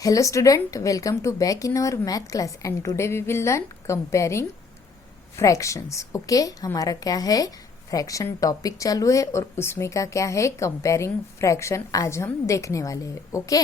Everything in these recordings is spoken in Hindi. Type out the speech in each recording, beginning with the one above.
Hello student, welcome to back in our math class and today we will learn comparing fractions. Okay, हमारा क्या है फ्रैक्शन टॉपिक चालू है और उसमें का क्या है कंपेयरिंग फ्रैक्शन आज हम देखने वाले हैं. Okay,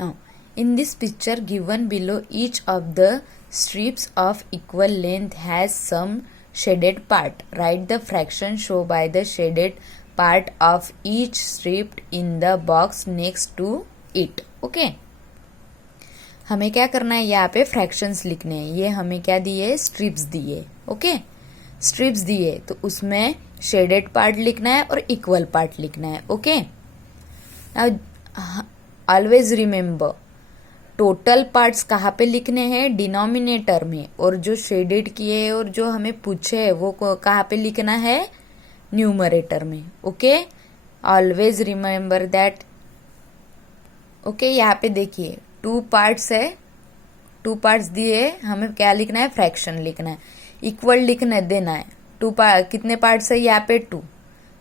now in this picture given below, each of the strips of equal length has some shaded part. Write the fraction shown by the shaded part of each strip in the box next to it. Okay, हमें क्या करना है, यहाँ पे फ्रैक्शंस लिखने हैं. ये हमें क्या दिए, स्ट्रिप्स दिए. ओके, स्ट्रिप्स दिए तो उसमें शेडेड पार्ट लिखना है और इक्वल पार्ट लिखना है. Okay, now always remember total parts कहाँ पे लिखने हैं, डिनोमिनेटर में, और जो शेडेड किए और जो हमें पूछे है वो कहाँ पे लिखना है, न्यूमरेटर में. Okay, always remember that. Okay, यहाँ पे देखिए टू पार्ट्स है, टू पार्ट्स दिए, हमें क्या लिखना है, फ्रैक्शन लिखना है. इक्वल लिखना देना है. कितने पार्ट्स है यहाँ पे, टू,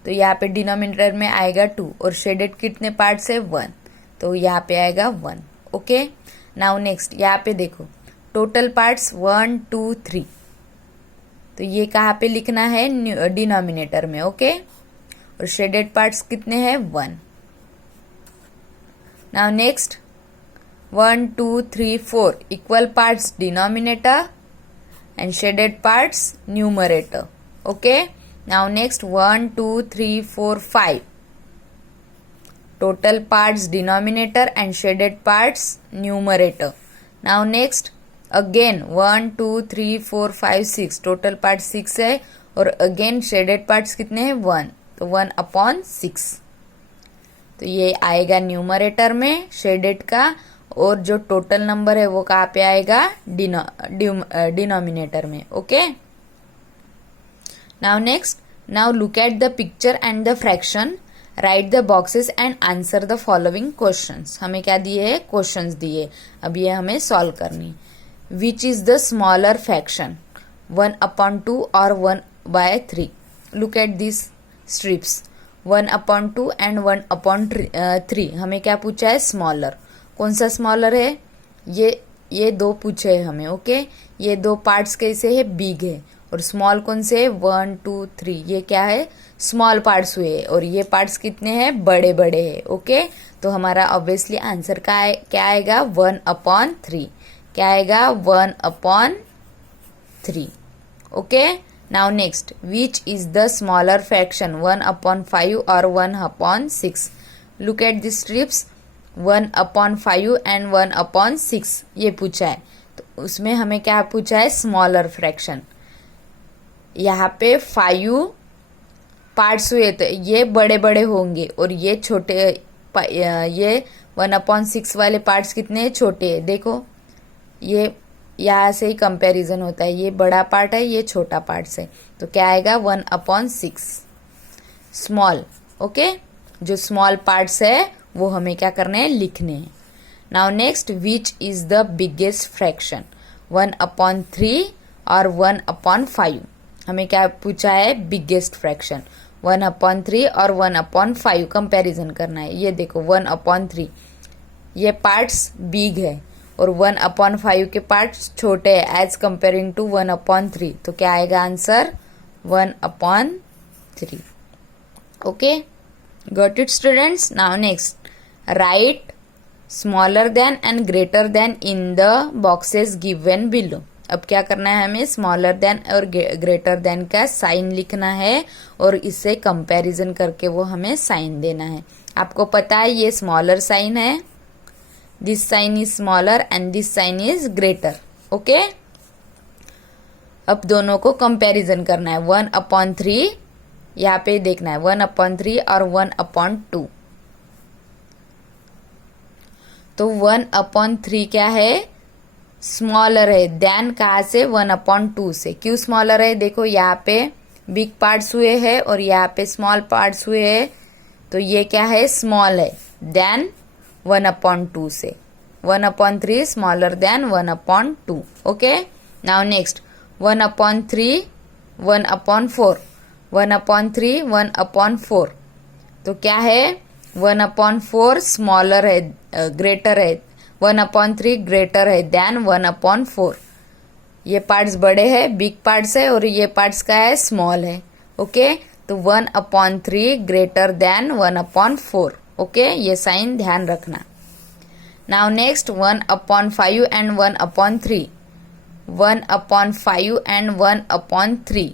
तो यहाँ पे डिनोमिनेटर में आएगा टू, और शेडेड कितने पार्ट्स है, वन, तो यहाँ पे आएगा वन. ओके, नाउ नेक्स्ट यहाँ पे देखो टोटल पार्ट्स 1 2 3, तो ये कहाँ पे लिखना है, डिनोमिनेटर में. ओके, और शेडेड पार्ट्स कितने हैं, 1. Now next 1 2 3 4 equal parts denominator and shaded parts numerator. Okay, now next 1 2 3 4 5 total parts denominator and shaded parts numerator. Now next again 1 2 3 4 5 6 total parts 6 है, और again shaded parts कितने हैं, 1, तो 1/6. तो ये आएगा न्यूमरेटर में शेडेड का, और जो टोटल नंबर है वो कहाँ पे आएगा, डिनोमिनेटर में. Okay, now next, now look at the picture and the fraction. Right the boxes and answer the following questions. हमें क्या दिए है, क्वेश्चंस दिए. अब ये हमें सॉल्व करनी. Which is the smaller fraction, 1/2 और 1/3. Look at this strips, 1/2 and 1/3. हमें क्या पूछा है, स्मॉलर. कौन सा स्मॉलर है, ये दो पूछे है हमें. ओके, ये दो पार्ट्स कैसे है, बिग है, और स्मॉल कौन से है, 1 2 3. ये क्या है, स्मॉल पार्ट्स हुए, और ये पार्ट्स कितने हैं, बड़े बड़े हैं. ओके, तो हमारा ऑब्वियसली आंसर क्या आएगा, 1/3. क्या आएगा, 1/3. Okay, now next, which is the smaller fraction, 1/5 और 1/6. Look at the strips, 1/5 and 1/6 ये पूछा है, तो उसमें हमें क्या पूछा है, स्मॉलर फ्रैक्शन. यहाँ पे 5 पार्ट्स हुए तो ये बड़े बड़े होंगे, और ये छोटे, ये 1/6 वाले पार्ट्स कितने छोटे हैं. देखो ये यहाँ से ही कंपैरिजन होता है, ये बड़ा पार्ट है, ये छोटा पार्ट है, तो क्या आएगा, 1/6 स्मॉल. ओके, जो स्मॉल पार्ट्स है वो हमें क्या करने हैं, लिखने हैं. Now next, which is the biggest fraction, 1/3 और 1/5. हमें क्या पूछा है, बिगेस्ट फ्रैक्शन, 1/3 और 1/5 कंपैरिजन करना है. ये देखो 1/3 ये पार्ट्स बिग है, और 1/5 के पार्ट्स छोटे हैं एज कंपेयरिंग टू 1/3, तो क्या आएगा answer, 1/3. Okay, got it students. Now next, right smaller than and greater then in the boxes given below. अब क्या करना है, हमें स्मॉलर देन और ग्रेटर देन का साइन लिखना है, और इससे कंपैरिजन करके वो हमें साइन देना है. आपको पता है ये स्मॉलर साइन है, this sign is smaller and this sign is greater. Okay, अब दोनों को कंपैरिजन करना है. 1/3 यहाँ पे देखना है, 1/3 और 1/2. तो 1/3 क्या है, स्मॉलर है देन कहाँ से, 1/2 से. क्यों स्मॉलर है, देखो यहाँ पे बिग पार्ट्स हुए हैं और यहाँ पे स्मॉल पार्ट्स हुए हैं, तो ये क्या है, स्मॉल है देन 1/2 से. 1/3 smaller than 1/2. Okay, now next 1/3 1/4, 1/3 1/4, तो क्या है, 1/4 स्मॉलर है, ग्रेटर है, 1/3 ग्रेटर है देन 1/4। ये पार्ट्स बड़े हैं, बिग पार्ट्स है, और ये पार्ट्स का है, स्मॉल है। ओके, तो 1/3 ग्रेटर देन 1/4। ओके, ये साइन ध्यान रखना। Now next 1/5 and 1/3। 1/5 and 1/3।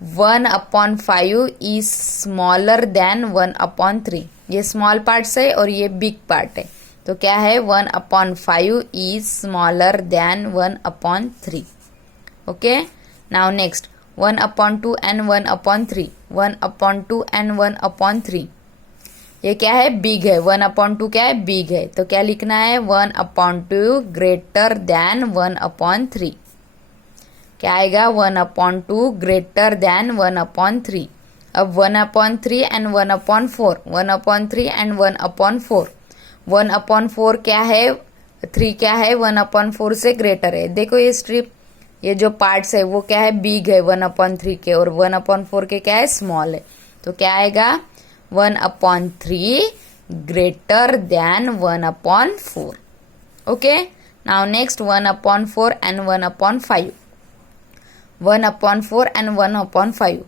1/5 is smaller then 1/3। ये स्मॉल पार्ट्स है और ये बिग पार्ट है, तो क्या है, 1/5 is smaller then 1/3। Okay, now next 1/2 and 1/3। 1/2 and 1/3, ये क्या है, बिग है। 1/2 क्या है, बिग है, तो क्या लिखना है, 1/2 ग्रेटर देन 1/3। क्या आएगा, 1/2 ग्रेटर देन 1/3। अब 1/3 एंड 1/4। 1/3 एंड 1/4। 1/4 क्या है, 3 क्या है, 1/4 से ग्रेटर है। देखो ये स्ट्रिप, ये जो पार्ट्स है वो क्या है, बिग है 1/3 के, और 1/4 के क्या है, स्मॉल है। तो क्या आएगा, 1/3 greater than 1/4। Okay, now next 1/4 and 1/5। 1/4 and 1/5,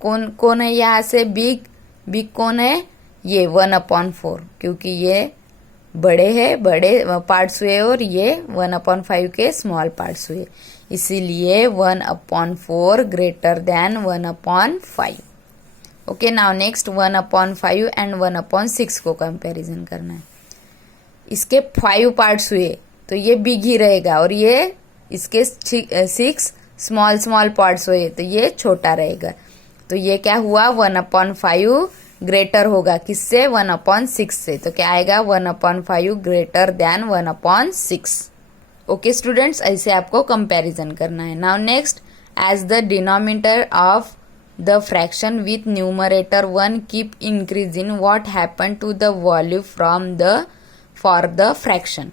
कौन कौन है यहाँ से, बिग। बिग कौन है, ये 1/4, क्योंकि ये बड़े हैं, बड़े पार्ट्स हुए, और ये 1/5 के स्मॉल पार्ट्स हुए, इसीलिए 1/4 greater than 1/5। Okay, now next 1/5 and 1/6 को कंपैरिजन करना है। इसके 5 पार्ट्स हुए तो ये बिग ही रहेगा, और ये इसके 6 स्मॉल स्मॉल पार्ट्स हुए तो ये छोटा रहेगा। तो ये क्या हुआ, 1/5 ग्रेटर होगा किससे, 1/6 से। तो क्या आएगा, 1/5 ग्रेटर देन 1/6। ओके स्टूडेंट्स, ऐसे आपको कंपैरिजन करना है। Now next, as the denominator of the fraction with numerator 1 keep increasing, what happen to the value from the for the fraction.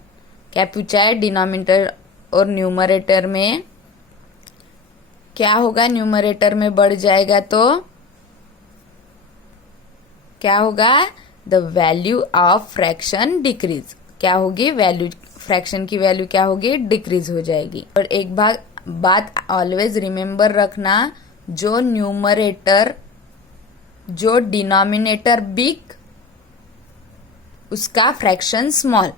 क्या पूछा है, डिनोमिनेटर और न्यूमरेटर में क्या होगा, न्यूमरेटर में बढ़ जाएगा तो क्या होगा, the value of fraction decrease. क्या होगी, वैल्यू, फ्रैक्शन की वैल्यू क्या होगी, डिक्रीज हो जाएगी। और एक बात ऑलवेज रिमेम्बर रखना, जो न्यूमरेटर, जो डिनोमिनेटर बिग, उसका फ्रैक्शन स्मॉल।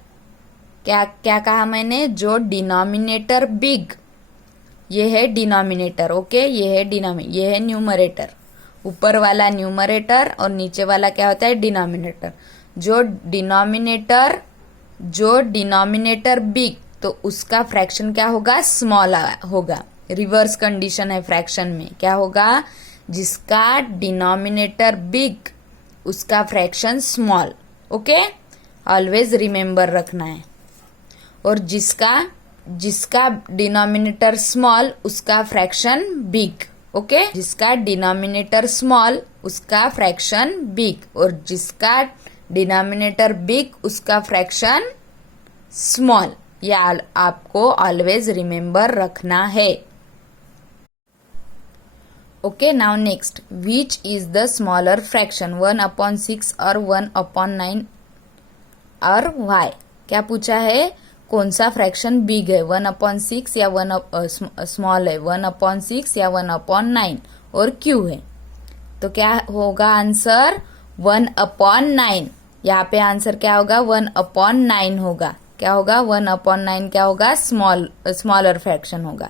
क्या क्या कहा मैंने, जो डिनोमिनेटर बिग, ये है डिनोमिनेटर। ओके, ये है न्यूमरेटर। ऊपर वाला न्यूमरेटर और नीचे वाला क्या होता है, डिनोमिनेटर। जो डिनोमिनेटर बिग, तो उसका फ्रैक्शन क्या होगा, स्मॉल होगा। रिवर्स कंडीशन है फ्रैक्शन में, क्या होगा, जिसका डिनोमिनेटर बिग उसका fraction small. Okay, always remember रखना है। और जिसका डिनोमिनेटर स्मॉल उसका फ्रैक्शन बिग। ओके, जिसका डिनोमिनेटर स्मॉल उसका फ्रैक्शन बिग, और जिसका डिनोमिनेटर बिग उसका फ्रैक्शन स्मॉल। ये आपको ऑलवेज रिमेम्बर रखना है। Okay, now next, which is the smaller fraction, 1/6 और 1/9 और वाई। क्या पूछा है, कौन सा फ्रैक्शन बिग है, 1/6 या स्मॉल है, 1/6 या 1/9, और क्यों है। तो क्या होगा आंसर, 1/9। यहाँ पे आंसर क्या होगा, 1/9 होगा। क्या होगा, 1/9 क्या होगा, स्मॉलर फ्रैक्शन होगा।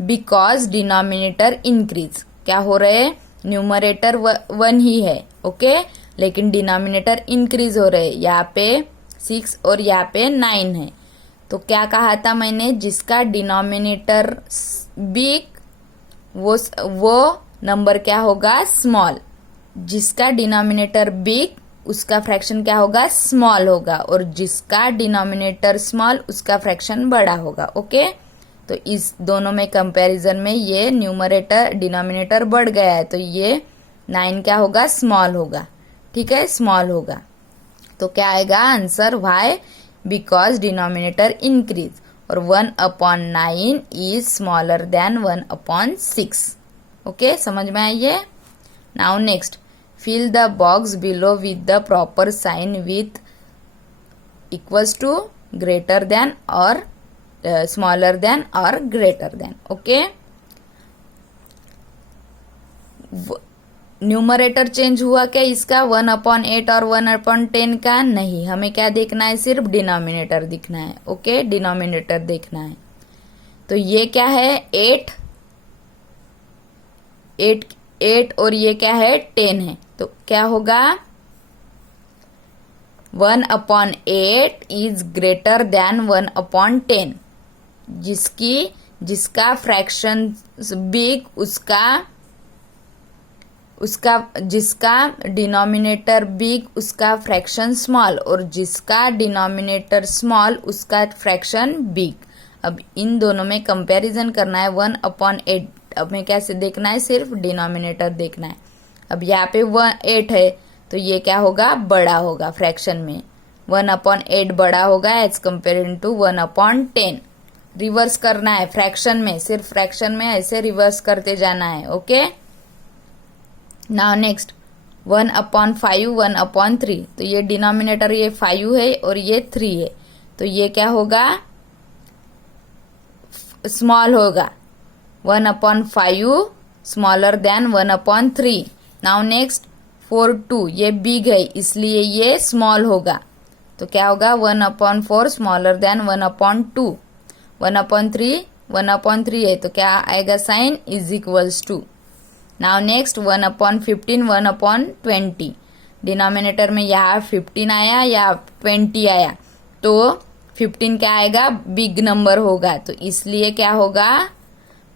बिकॉज डिनोमिनेटर इंक्रीज, क्या हो रहे हैं, न्यूमरेटर 1 ही है। ओके, लेकिन डिनोमिनेटर इंक्रीज हो रहे हैं, यहाँ पे 6 और यहाँ पे 9 है। तो क्या कहा था मैंने, जिसका डिनोमिनेटर बिग वो नंबर क्या होगा, स्मॉल। जिसका डिनोमिनेटर बिग उसका फ्रैक्शन क्या होगा, स्मॉल होगा, और जिसका डिनोमिनेटर स्मॉल उसका फ्रैक्शन बड़ा होगा। ओके, तो इस दोनों में कंपैरिजन में ये न्यूमरेटर डिनोमिनेटर बढ़ गया है, तो ये 9 क्या होगा, स्मॉल होगा। ठीक है, स्मॉल होगा। तो क्या आएगा answer, why, because denominator increase, और 1/9 इज स्मॉलर देन 1/6। ओके, समझ में आई ये। Now next, fill the box below with the proper sign with equals to greater than or smaller than or greater than. okay, numerator change हुआ क्या इसका 1/8 और 1/10 का? नहीं, हमें क्या देखना है, सिर्फ डिनोमिनेटर दिखना है. ओके, डिनोमिनेटर देखना है. तो ये क्या है 8 और ये क्या है 10 है. तो क्या होगा 1/8 इज ग्रेटर देन 1/10. जिसका फ्रैक्शन बिग जिसका डिनोमिनेटर बिग उसका फ्रैक्शन स्मॉल, और जिसका डिनोमिनेटर स्मॉल उसका फ्रैक्शन बिग. अब इन दोनों में कंपैरिजन करना है 1/8. अब में कैसे देखना है, सिर्फ डिनोमिनेटर देखना है. अब यहाँ पे 8 है तो ये क्या होगा, बड़ा होगा फ्रैक्शन में. 1/8 बड़ा होगा एज कंपेयरिंग टू 1/10. रिवर्स करना है फ्रैक्शन में, सिर्फ फ्रैक्शन में ऐसे रिवर्स करते जाना है. Okay, now next 1/5 1/3. तो ये डिनोमिनेटर ये 5 है और ये 3 है, तो ये क्या होगा, स्मॉल होगा. 1/5 स्मॉलर देन 1/3. नाउ नेक्स्ट 4/2 ये बिग है इसलिए ये स्मॉल होगा. तो क्या होगा 1/4 स्मॉलर देन 1/2. 1/3 है तो क्या आएगा sign is equals to. Now next 1/15 1/20. Denominator में यहाँ 15 आया या 20 आया तो 15 क्या आएगा, बिग नंबर होगा. तो इसलिए क्या होगा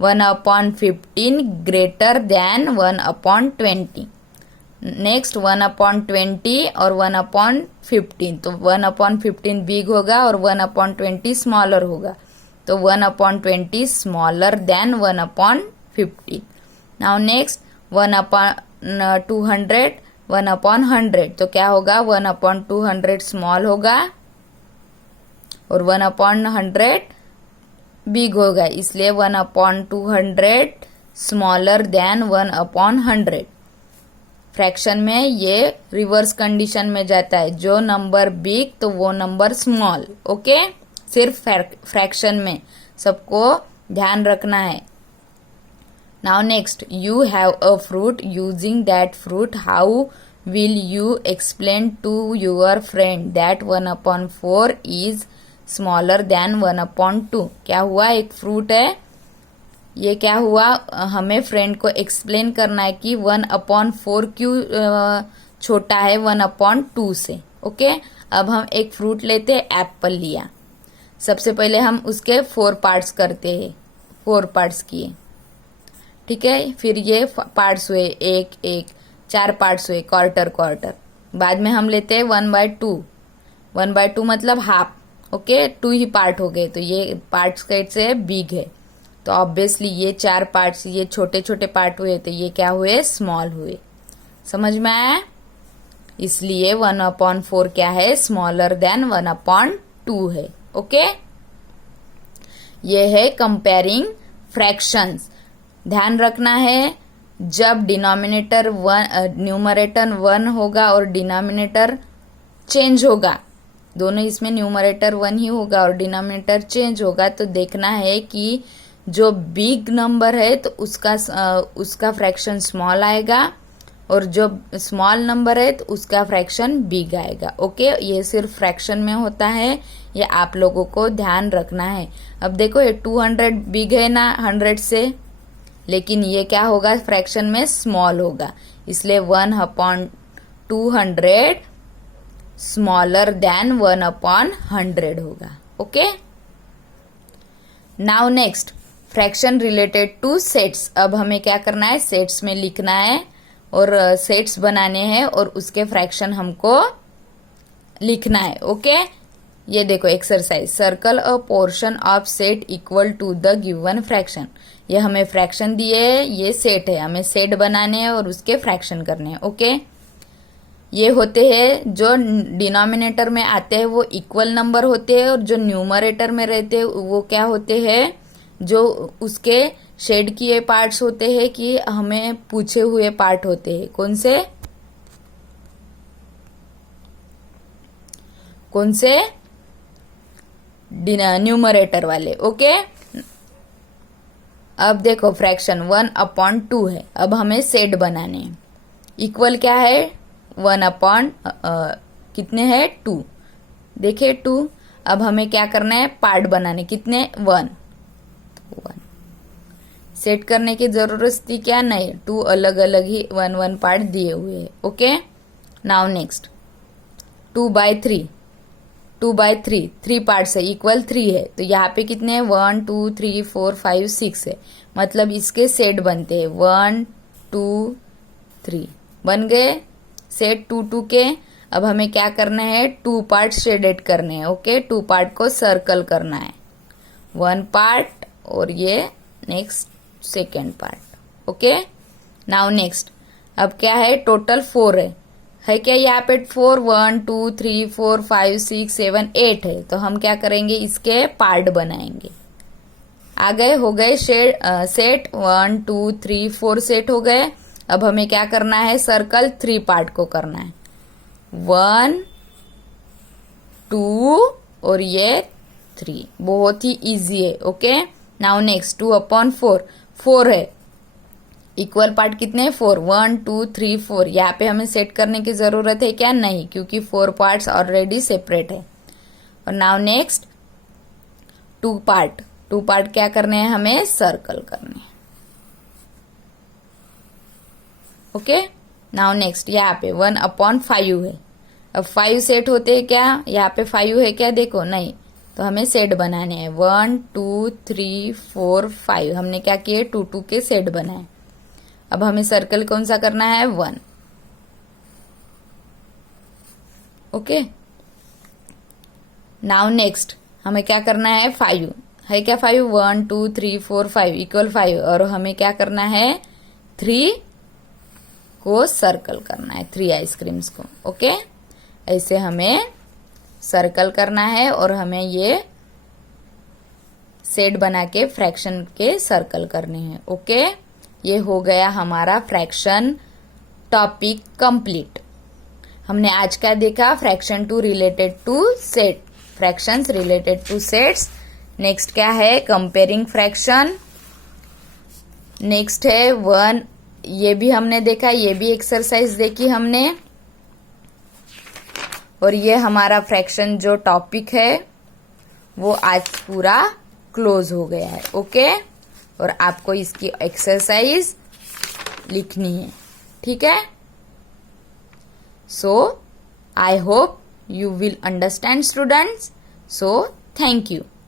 1/15 ग्रेटर देन 1/20. नेक्स्ट 1/20 और 1/15. तो 1/15 बिग होगा और 1/20 स्मॉलर होगा. तो 1/20 स्मॉलर देन 1/15. Now next 1/200 1/100. तो क्या होगा 1/200 स्मॉल होगा और 1/100 बिग होगा, इसलिए 1/200 स्मॉलर देन 1/100. फ्रैक्शन में ये रिवर्स कंडीशन में जाता है, जो नंबर बिग तो वो नंबर स्मॉल. ओके, सिर्फ फ्रैक्शन में सबको ध्यान रखना है. Now next you have a fruit. Using that fruit how will you explain to your friend that 1/4 is smaller than 1/2. क्या हुआ, एक फ्रूट है, ये क्या हुआ, हमें फ्रेंड को एक्सप्लेन करना है कि 1/4 क्यों छोटा है 1/2 से. ओके, अब हम एक फ्रूट लेते हैं, एप्पल लिया. सबसे पहले हम उसके 4 पार्ट्स करते हैं, 4 पार्ट्स किए, ठीक है. फिर ये पार्ट्स हुए 1 4 पार्ट्स हुए, क्वार्टर. बाद में हम लेते हैं 1/2. 1/2 मतलब हाफ. ओके, 2 ही पार्ट हो गए, तो ये पार्ट्स कैसे बिग है. तो ऑब्वियसली ये 4 पार्ट्स ये छोटे छोटे पार्ट हुए, तो ये क्या हुए, स्मॉल हुए. समझ में आया, इसलिए 1/4 क्या है, स्मॉलर देन 1/2 है. ओके, ये है कंपेयरिंग फ्रैक्शंस. ध्यान रखना है जब डिनोमिनेटर 1 न्यूमरेटर 1 होगा और डिनोमिनेटर चेंज होगा, दोनों इसमें न्यूमरेटर 1 ही होगा और डिनोमिनेटर चेंज होगा, तो देखना है कि जो बिग नंबर है तो उसका फ्रैक्शन स्मॉल आएगा और जो स्मॉल नंबर है तो उसका फ्रैक्शन बिग आएगा. ओके, ये सिर्फ फ्रैक्शन में होता है, ये आप लोगों को ध्यान रखना है. अब देखो ये 200 बिग है ना 100 से, लेकिन ये क्या होगा, फ्रैक्शन में स्मॉल होगा, इसलिए 1/200 स्मॉलर देन 1/100 होगा. Okay, now next fraction related to sets. अब हमें क्या करना है, सेट्स में लिखना है और सेट्स बनाने हैं और उसके फ्रैक्शन हमको लिखना है. ओके, ये देखो exercise, circle a portion of set equal to the given fraction. ये हमें फ्रैक्शन दिए है, ये सेट है, हमें सेट बनाने हैं और उसके फ्रैक्शन करने हैं. ओके, ये होते हैं जो डिनोमिनेटर में आते हैं वो इक्वल नंबर होते हैं, और जो न्यूमरेटर में रहते हैं वो क्या होते हैं, जो उसके शेड किए पार्ट्स होते हैं कि हमें पूछे हुए पार्ट होते हैं. कौन से, कौन से? न्यूमरेटर वाले. ओके, अब देखो फ्रैक्शन 1/2 है. अब हमें सेट बनाने हैं. इक्वल क्या है? 1 कितने है? 2. देखिए 2. अब हमें क्या करना है? पार्ट बनाने. कितने? 1. सेट करने की जरूरत थी क्या? नहीं. 2 अलग अलग ही 1 पार्ट दिए हुए हैं. Okay, now next 2/3. 2/3 3 पार्ट्स है, इक्वल 3 है. तो यहाँ पे कितने हैं? 1 2 3 4 5 6 है. मतलब इसके सेट बनते हैं. 1 2 3 बन गए सेट 2 2 के. अब हमें क्या करना है? 2 पार्ट शेडेड करने हैं. ओके, 2 पार्ट को सर्कल करना है. 1 पार्ट और ये next second part. Okay, now next. अब क्या है? टोटल 4 है क्या? यहाँ पे 4 1 2 3 4 5 6 7 8 है. तो हम क्या करेंगे? इसके पार्ट बनाएंगे. आ गए? हो गए सेट 1 2 3 4 सेट हो गए. अब हमें क्या करना है? सर्कल 3 पार्ट को करना है. 1 2 और ये 3. बहुत ही इजी है. Okay, now next 2/4. 4 है, इक्वल पार्ट कितने? 4 1 2 3 4. यहाँ पे हमें सेट करने की जरूरत है क्या? नहीं, क्योंकि 4 पार्ट्स ऑलरेडी सेपरेट है. और नाउ नेक्स्ट 2 पार्ट. 2 पार्ट क्या करने हैं? हमें सर्कल करने हैं. ओके, नाउ नेक्स्ट यहाँ पे 1/5 है. अब 5 सेट होते हैं क्या? यहाँ पे 5 है क्या? देखो नहीं. तो हमें सेट बनाने हैं. 1 2 3 4 5. हमने क्या किए? 2 2 के सेट बनाए. अब हमें सर्कल कौन सा करना है? 1. ओके, नाउ नेक्स्ट हमें क्या करना है? 5 है क्या? 5 1 2 3 4 5 इक्वल 5. और हमें क्या करना है? 3 को सर्कल करना है. 3 आइसक्रीम्स को. ओके, ऐसे हमें सर्कल करना है और हमें ये सेट बना के फ्रैक्शन के सर्कल करने हैं. ओके, ये हो गया हमारा फ्रैक्शन टॉपिक कंप्लीट. हमने आज क्या देखा? Fraction to related to set. Fractions related to sets. Next क्या है? Comparing fraction. नेक्स्ट है 1. ये भी हमने देखा, ये भी एक्सरसाइज देखी हमने. और ये हमारा फ्रैक्शन जो टॉपिक है वो आज पूरा क्लोज हो गया है. ओके, और आपको इसकी एक्सरसाइज लिखनी है. ठीक है? So I hope you will understand, students. So thank you.